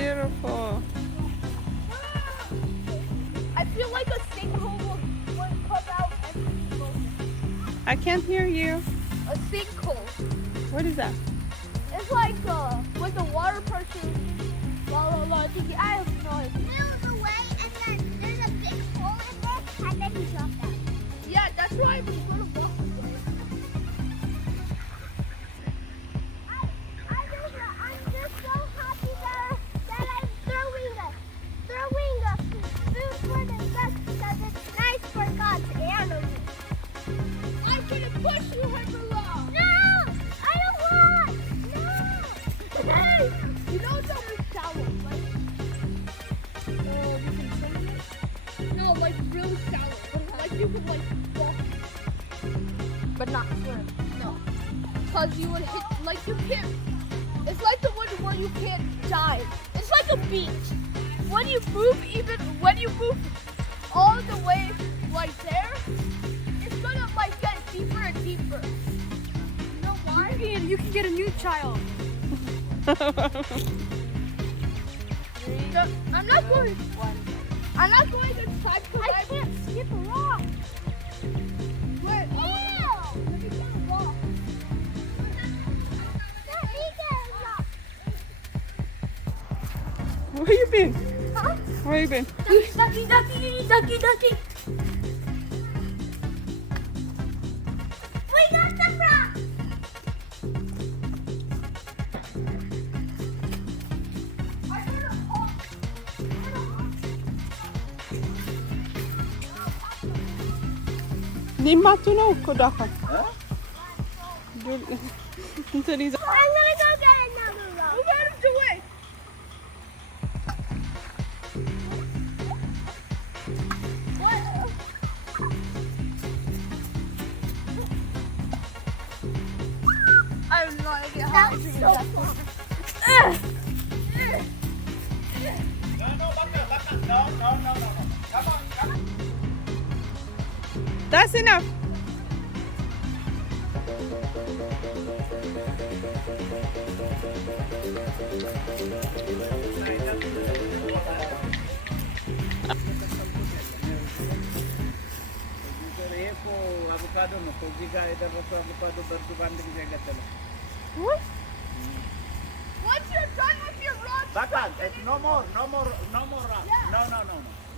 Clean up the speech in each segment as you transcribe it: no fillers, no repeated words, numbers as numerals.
beautiful. I feel like a sinkhole would come out and I can't hear you. a sinkhole. What is that? It's like when the water pressure blah blah blah. I have no idea. Moves away and then there's a big hole in there and then he dropped out. Yeah, that's why I'm gonna walk away. I'm just so happy that I'm throwing food for the ducks because it's nice for God's animals. I'm gonna push you, Himala. No! I don't want! No! Hey, you know it's always shallow, right? You can swim in it? No, like real shallow. Like you could like walk, but not swim. No, cause you would hit like you can't. It's like the one where you can't dive. It's like a beach. When you move all the way right there, it's gonna like get deeper and deeper. You know why? You can get a new child. I'm not going to try because I can't skip a rock. Wait, Ew! let me get a rock. Let me get a rock. Where you been? Huh? Where you been? Ducky, ducky, ducky, ducky. We got the rock. I heard a hawk. Din matuna uko dapat. Inte I'm ni. gonna go get another rock. Move out of the way. I have no idea how That to was do so that. fun. That's enough. Avocado mo, kung giga ito avocado berbanding saya kata. What? Once you're done with your run, Bakal, no more rock. Yeah.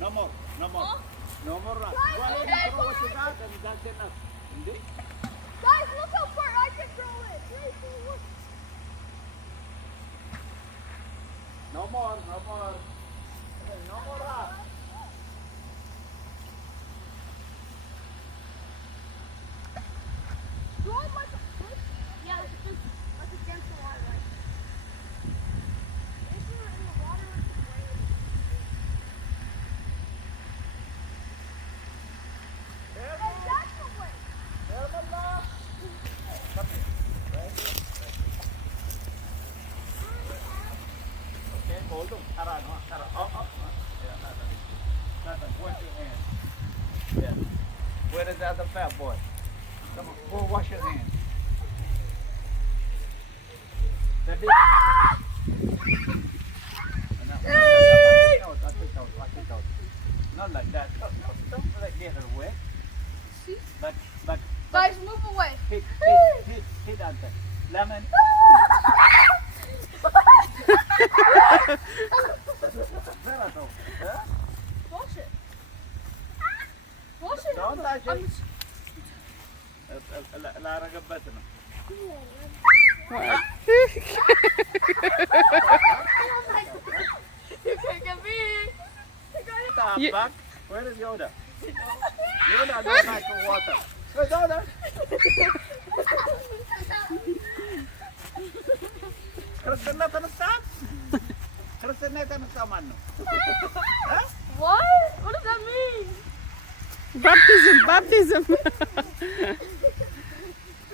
No more. Huh? No more rock. Guys, Well, okay, you throw what you fine. got and that's enough. Hindi? guys, look how far I can throw it. 3, 2, 1. No more rock. Throw it like a foot. Yeah, it's just like against the water, right? If you're in the water, it's a wave. And that's the way. Okay, hold them. Tara. Oh. Yeah, nothing. Point your hand. Yeah. Where is the other fat boy? Come on, go wash your hands. Steady. Watch it out. Not like that. Don't like get her wet. But Guys, move away. hit Ante. Lemon. Wash it. Wash it. Don't touch I'm it. Lara gabat na. You can't get me. Tapak. Where is Yoda? Yoda don't like the water. Where's Yoda? Kerja na tanasam. Kerja na tanasaman no. Huh? What? What does that mean? Baptism.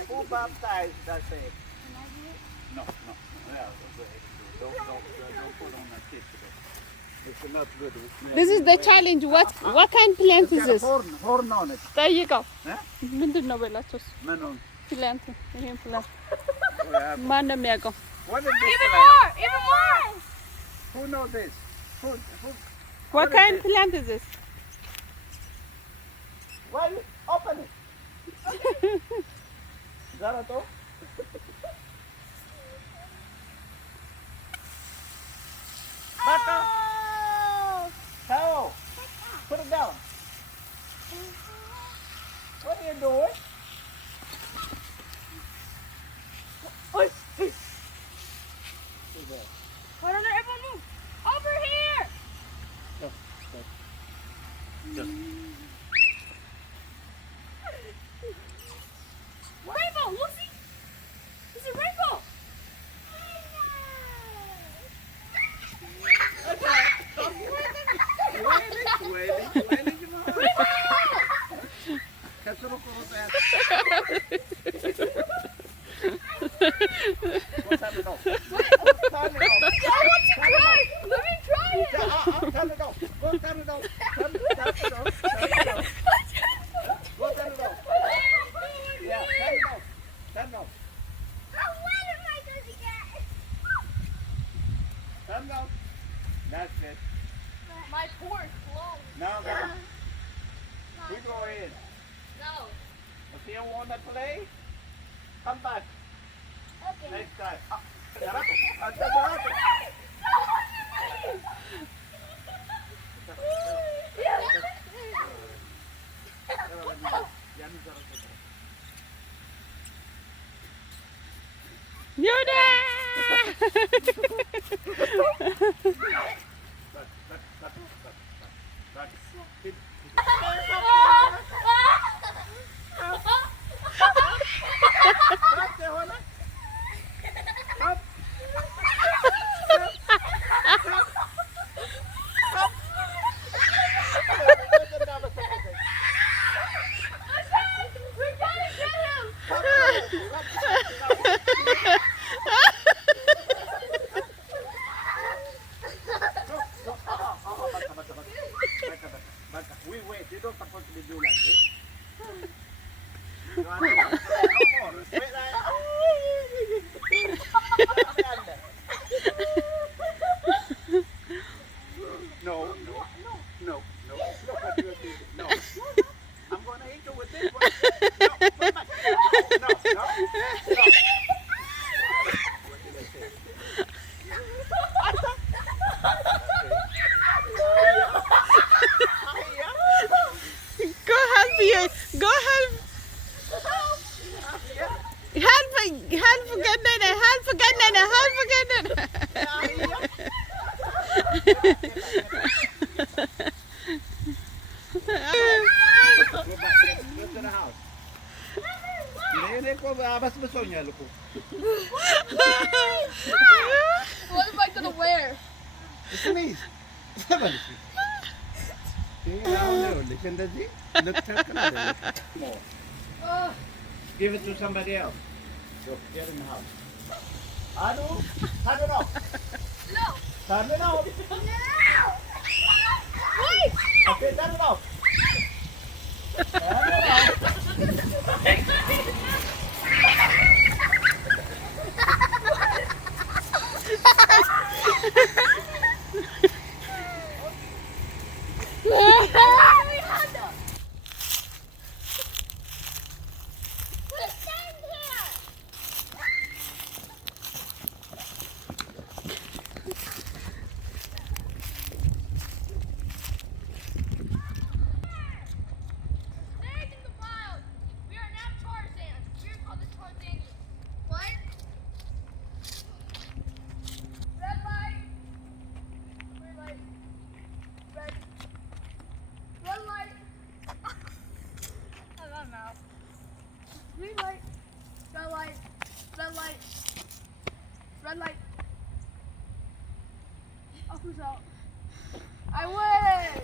Who baptized that thing? No. Yeah, don't put on a kid today. It's not good. This is the challenge. What kind of plant is this? Horn on it. ጠይቀው Huh? ምንድን ነው በላቸው? Man on. ፕላንት ይሄን ፕላንት What happened? ማን ነው የሚያውቀው? What is this Even plant? more! Even more! Who know this? Food. What is kind it? plant is this? Why you open it? Zarato? Baka! Hello! Put it down. What are you doing? Oi, oi. Sit there. Why don't everyone move? Over here! Go. Go. Rainbow, Lucy! It's a rainbow! Wailing. Kasurok-urot na yan. Turn it off. Turn it off. I want to try! Let me try it! Turn it off. Go turn it off. Turn it off. Go turn it off. Yeah, turn it off. Turn it off. Oh, what am I going to get? Turn it off. That's it. My pores closed. Now go. We go in. No. If you want to play, come back Okay. next time. Zarato. Zarato. Yoda! We wait. You don't supposed to do like this. No. Look what you're doing. No. I'm gonna hit you with this one. No. What did I say? Go help you. Go help. Help Genene. Help Genene. Go to the house. Hindi ko basbason niya luko. What am I gonna wear? Sneeze. Saban si. Tingnan ako niyo, listen to this. Look more. Give it to somebody else. Go, get in the house. Anu, turn it off. No! Turn it off. Wait! Okay, turn it off. Turn it off. Staying in the wild. We are now Tarzan. We are called the Tarzanians. What? Red light. Green light. Red. Red light. I don't know. Green light. Red light. Red light. Red light. Oh, who's out? I win!